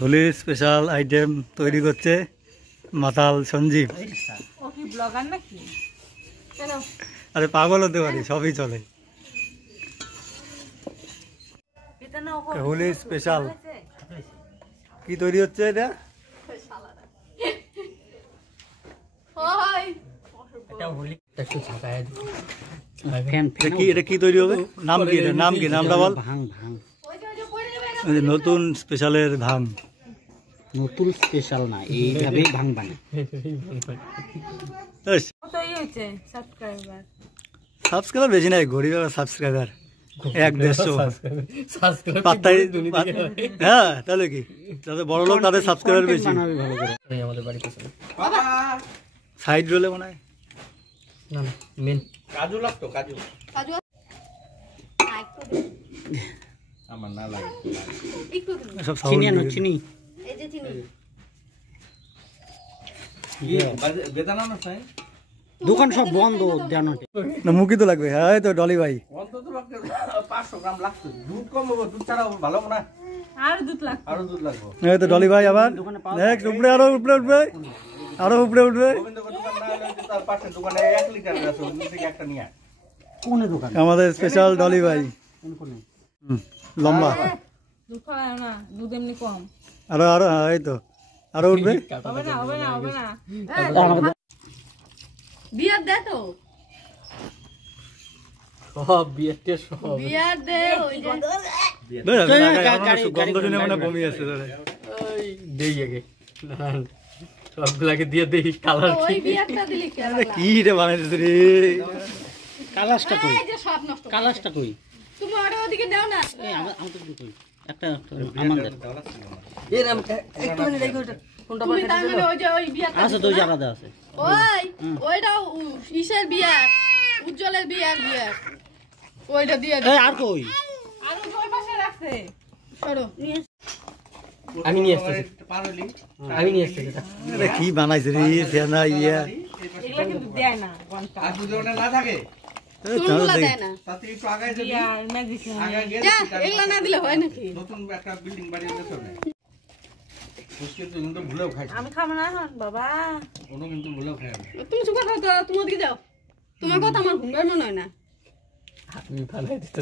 Holi special item তৈরি করছে মাতাল সঞ্জীব। ও কি ব্লগার নাকি? কেন? আরে পাগল হতে পারি, সবই চলে। হোলি স্পেশাল কি তৈরি হচ্ছে এটা? এটা কি তৈরি হবে? নাম কি? এটা নাম কি? নামটা বল। নতুন স্পেশালের ভাং। নতুন স্পেশাল না, এইভাবে ভাং বানায়। সাবস্ক্রাইবার বেশি নাই, গরিব সাবস্ক্রাইবার 1-150। হ্যাঁ, তাহলে কি, যাদের বড় লোক তাদের সাবস্ক্রাইবার বেশি। সাইড রোলে মনে হয় কাজু লাগতো, কাজু আমার না লাগে। সব চিনি আনো, চিনি। বেদানা না চাই, দোকান সব বন্ধ। না, মুখি তো লাগবে। হ্যাঁ, তো ডলি ভাই অন্তত 500 গ্রাম লাগতো। দুধ কম হবে, দুধ ছাড়া ভালো না। আরো দুধ লাগবে, আরো দুধ লাগবে। এই তো ডলি ভাই আবার নেক্সট উপরে, আরো উপরে উঠবে, আরো উপরে উঠবে। গোবিন্দগঞ্জ দোকান না হলে তার পাশে দোকানে 1 লিটার আছে, ওই থেকে একটা নিয়ে আয়। কোন দোকান? আমাদের স্পেশাল ডলি ভাই। লম্বা দুধ খাওয়া না, দুধ এমনি কম। আরো আরো, এই তো আরো উঠবে। হবে না, হবে না, হবে না। বিয়ার দে তো, সব বিয়েতে সব বিয়ার দে। ওই যে গন্ধ শুনে মনে বমি আসছে। ওই দেই আগে সবগুলাকে দিয়ে দেই। কালার ওই বিয়ারটা দিলি কেন? কি রে বানাইছিস রে? কালারটা কই? এই যে সব নষ্ট। কালারটা কই? তুমি ওর ওদিকে দাও না। এই আমার তো কই? একটা আমাদের এর আমি একটু মানে দেখো এটা কোনটা তুমি তার মানে ওই যে ওই বিয়ারটা আছে, তো জায়গাতে আছে। ওই ওইটা ইসের বিয়ার, উজ্জ্বলের বিয়ার। ওইটা দিয়ে দে। এই আর কই? আর ওই পাশে রাখছে। সরো নিয়ে আমি নিয়ে আসতেছি, পারলি আমি নিয়ে আসতেছি। আরে কি বানাইছিস রে? ফেনা ইয়া এগুলা কিন্তু দেয় না ঘন্টা। আর যদি ওটা না থাকে চুলগুলা দেয় না। তাতে একটু আগায় যাবি, আর মেডিসিন আগায় গিয়ে যা, এগুলা না দিলে হয় নাকি? নতুন একটা বিল্ডিং বানিয়ে দিতে মুশকিল তো, কিন্তু ভুলেও খাই। আমি খাবো না এখন বাবা। কোনো কিন্তু ভুলেও খাই না। তুমি চুপ থাকো, তুমি ওদিকে যাও। তোমার কথা আমার ঘুমবার মনে হয় না। আমি ভালো দিতে